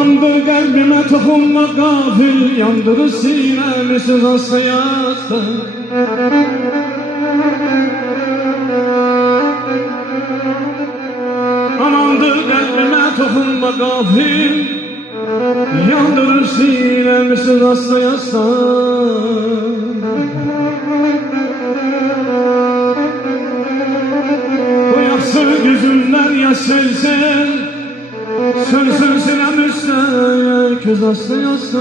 Amandır kalbime dokunma gafil, yandırır sinemi söz hasta yasta. Amandır kalbime dokunma gafil, yandırır sinemi söz hasta yasta. Bu yaksın gözümden yaş selsen, sönsün sinem üstüne köz hasta yasta.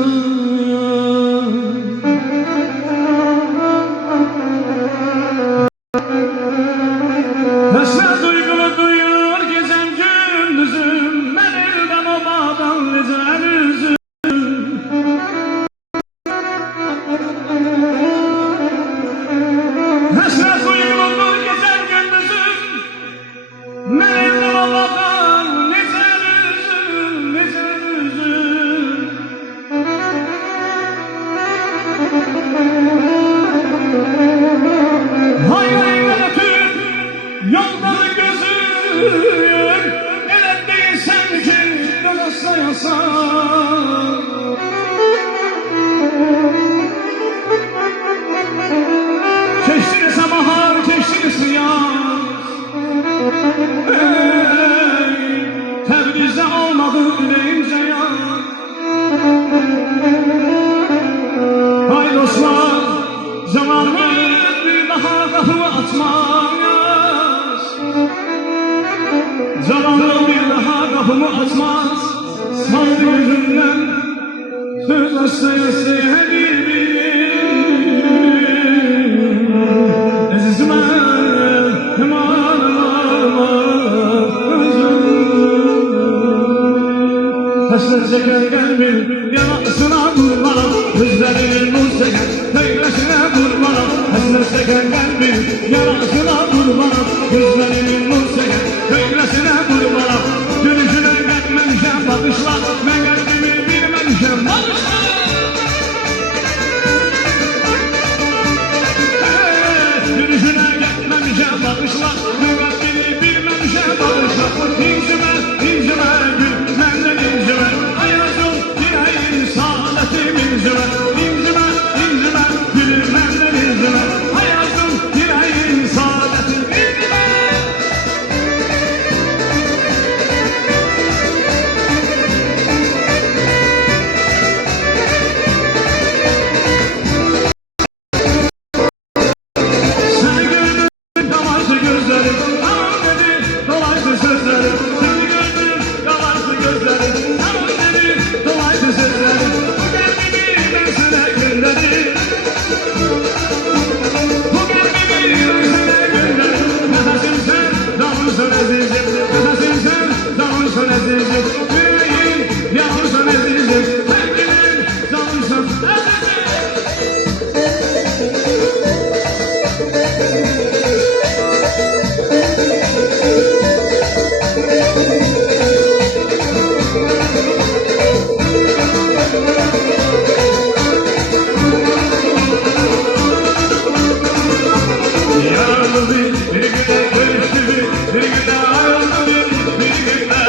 Hasret duygulu duyuyor gezen gündüzüm, ben elden obadan lezel üzüm. Hasret duygulu gezen gündüzüm, ben elden obadan lezel üzüm, lezel üzüm. Hay hay ötüm, yoldalı gözüm, elem değilsen ki yasa yasa. Keştiyse bahar, keştiyse yaz. Hey, Tebriz'de olmadı deyince yaz. Hay dostlar, zamanı bir daha kapımı açmaz. Zamanı bir daha kapımı açmaz. Sandı yüzünden söz hastayası hediyelim. Ezizime hemen hasret çeken kalbim yanasına vurma, gözlerinin nur çeken böylesine vurma. Hasret çeken kalbim yanasına vurma, gözlerinin nur çeken böylesine vurma. Dönüşüne gelmemişem bakışla, ben kalbimi bilmemişem bakışla. Dönüşüne gelmemişem bakışla, ben kalbimi bilmemişem bakışla. İncime, incime gül, benden incime. Ayazım dileğin saadetim incime. İncime, incime gülüm, benden incime. Ayazım dileğin saadetim incime. Seni gördüm, damardı gözlerim. Aman dedi, dolaydı sözlerim. Seni gördüm, damardı gözlerim. Aman dedi, dolaydı sözlerim. Bu kalbimi ben sana gönderdim. Bu kalbimi ben sana gönderdim. Nefesim sen, damlısın azizim. Nefesim sen, damlısın azizim. Yüreğim yavrusun azizim. Kalbimin damlısın azizim. Yarıldı bir güne görüştü, bir güne ayrıldı, bir güne.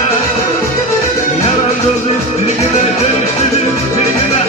Yarıldı bir güne görüştü, bir güne